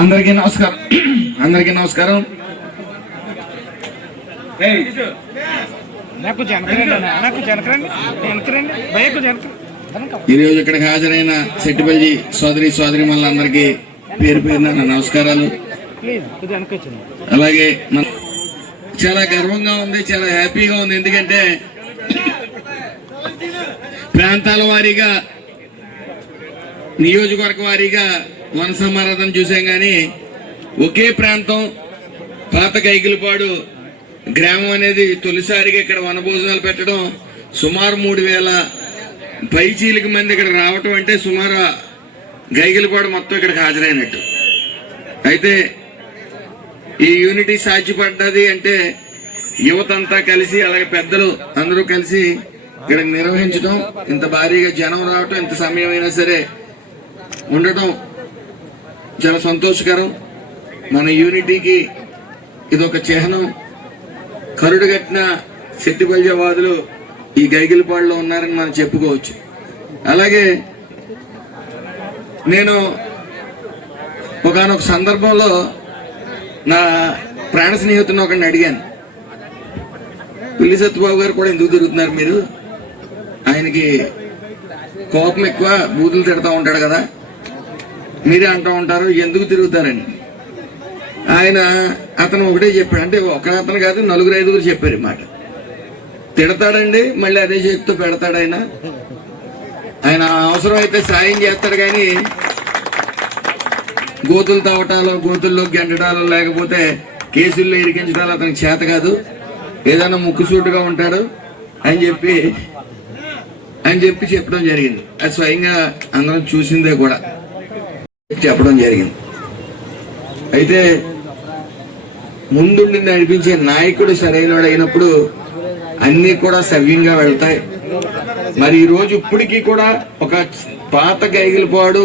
అందరికీ నమస్కారం. అందరికీ నమస్కారం. ఈరోజు ఇక్కడికి హాజరైన సెట్టిపల్లి సోదరి మళ్ళందరికీ పేరు పేరున నమస్కారాలు. అలాగే చాలా గర్వంగా ఉంది, చాలా హ్యాపీగా ఉంది. ఎందుకంటే ప్రాంతాల వారీగా, నియోజకవర్గ వారీగా వన సమారాధన చూసాం, కానీ ఒకే ప్రాంతం పాత కైకిలిపాడు గ్రామం అనేది తొలిసారిగా ఇక్కడ వనభోజనాలు పెట్టడం, సుమారు 3000 పైచీలకి మంది ఇక్కడ రావటం అంటే సుమారు గైకిలిపాడు మొత్తం ఇక్కడికి హాజరైనట్టు. అయితే ఈ యూనిటీ సాధ్యపడ్డది అంటే యువత అంతా కలిసి, అలాగే పెద్దలు అందరూ కలిసి ఇక్కడ నిర్వహించడం, ఇంత భారీగా జనం రావటం, ఇంత సమయం అయినా సరే ఉండటం చాలా సంతోషకరం. మన యూనిటీకి ఇదొక చిహ్నం. కరుడు కట్టిన సెట్టిపల్లివాదులు ఈ గైకిలిపాడులో ఉన్నారని మనం చెప్పుకోవచ్చు. అలాగే నేను ఒకానొక సందర్భంలో నా ప్రాణ స్నేహితుని ఒకరిని అడిగాను, పిల్లి సత్యబాబు గారు కూడా ఎందుకు తిరుగుతున్నారు మీరు? ఆయనకి కోపం ఎక్కువ, బూతులు తిడతా ఉంటాడు కదా, మీరే అంటూ ఉంటారు, ఎందుకు తిరుగుతారని. అతను ఒకటే చెప్పాడు. అంటే ఒక అతను కాదు, 4-5 చెప్పారు ఈ మాట. తిడతాడండి, మళ్ళీ అదే చేతితో పెడతాడు. ఆయన అవసరం అయితే సాయం చేస్తాడు, కానీ గోతులు తవ్వటాలు, గోతుల్లో గెంటడాలు, లేకపోతే కేసుల్లో ఇరికించడాలు అతనికి చేత కాదు. ఏదైనా ముక్కుసూటుగా ఉంటాడు అని చెప్పి చెప్పడం జరిగింది. అది స్వయంగా అందరం చూసిందే కూడా చెప్పడం జరిగింది. అయితే ముందుండి నడిపించే నాయకుడు సరైనవాడు అయినప్పుడు అన్ని కూడా సవ్యంగా వెళ్తాయి. మరి ఈ రోజు ఇప్పటికీ కూడా ఒక పాత గైగిలిపాడు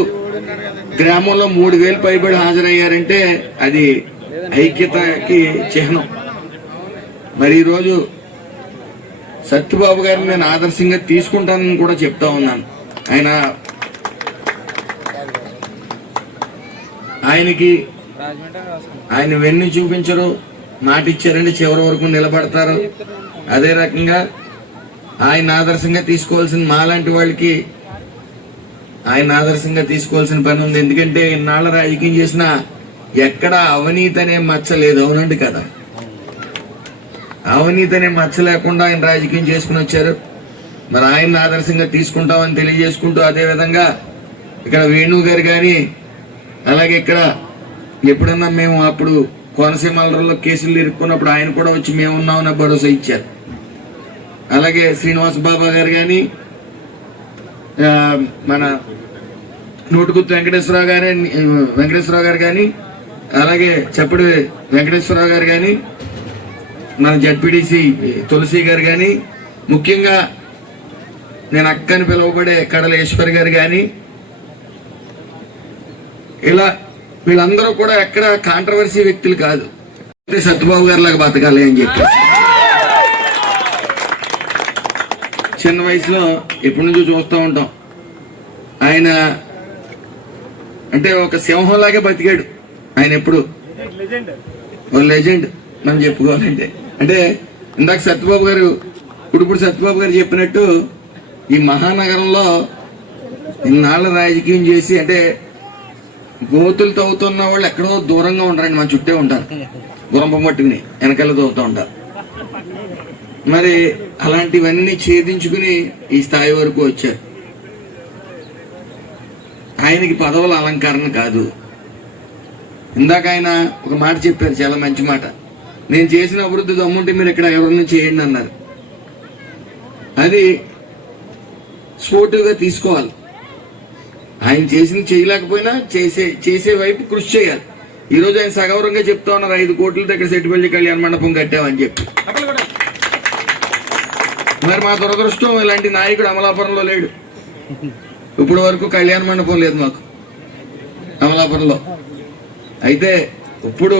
గ్రామంలో 3000 పైబడి హాజరయ్యారంటే అది ఐక్యతకి చిహ్నం. మరి ఈరోజు సత్యబాబు గారిని నేను ఆదర్శంగా తీసుకుంటానని కూడా చెప్తా ఉన్నాను. ఆయన వెన్ను చూపించరు, మాటిచ్చారంటే చివరి వరకు నిలబడతారు. అదే రకంగా ఆయన ఆదర్శంగా తీసుకోవాల్సిన మాలాంటి వాళ్ళకి ఆయన ఆదర్శంగా తీసుకోవాల్సిన పని ఉంది. ఎందుకంటే ఇన్నాళ్ళ రాజకీయం చేసినా ఎక్కడ అవినీతి అనే మచ్చ లేదు. అవునండి కదా, అవినీతి అనే మచ్చ లేకుండా ఆయన రాజకీయం చేసుకుని వచ్చారు. మరి ఆయన ఆదర్శంగా తీసుకుంటామని తెలియజేసుకుంటూ, అదేవిధంగా ఇక్కడ వేణు గారు కానీ, అలాగే ఇక్కడ ఎప్పుడన్నా మేము అప్పుడు కోనసీమలో కేసులు ఇరుక్కున్నప్పుడు ఆయన కూడా వచ్చి మేమున్నామని భరోసా ఇచ్చారు. అలాగే శ్రీనివాస బాబా గారు కానీ, మన నోటుగుత్తు వెంకటేశ్వరరావు గారు కానీ, అలాగే చప్పడి వెంకటేశ్వరరావు గారు కానీ, మన జడ్పీడీసీ తులసి గారు కానీ, ముఖ్యంగా నేను అక్కని పిలువబడే కడల ఈశ్వర్ గారు కానీ, ఇలా వీళ్ళందరూ కూడా ఎక్కడ కాంట్రవర్సీ వ్యక్తులు కాదు. సత్యబాబు గారి లాగా బతకాలి అని చెప్పి చిన్న వయసులో ఎప్పటి నుంచో చూస్తూ ఉంటాం. ఆయన అంటే ఒక సింహంలాగే బతికాడు. ఆయన ఎప్పుడు ఒక లెజెండ్ మనం చెప్పుకోవాలంటే. అంటే ఇందాక సత్యబాబు గారు చెప్పినట్టు ఈ మహానగరంలో ఇన్నాళ్ళ రాజకీయం చేసి, అంటే గోతులు తవ్వుతున్న వాళ్ళు ఎక్కడో దూరంగా ఉంటారండి, మన చుట్టే ఉంటారు, గురంపం పట్టుకుని వెనకాల తవ్వుతూ ఉంటారు. మరి అలాంటివన్నీ ఛేదించుకుని ఈ స్థాయి వరకు వచ్చారు. ఆయనకి పదవుల అలంకరణ కాదు. ఇందాక ఆయన ఒక మాట చెప్పారు, చాలా మంచి మాట. నేను చేసిన అభివృద్ధి దమ్ముంటే మీరు ఇక్కడ ఎవరిని చేయండి అన్నారు. అది స్పోర్టివ్గా తీసుకోవాలి. ఆయన చేసింది చేయలేకపోయినా చేసే వైపు కృషి చేయాలి. ఈ రోజు ఆయన సగౌరవంగా చెప్తా ఉన్నారు, 5 కోట్లతో ఇక్కడ సెట్టిపల్లి కళ్యాణ మండపం కట్టామని చెప్పి. మరి మా దురదృష్టం ఇలాంటి నాయకుడు అమలాపురంలో లేడు. ఇప్పుడు వరకు కళ్యాణ మండపం లేదు మాకు అమలాపురంలో. అయితే ఇప్పుడు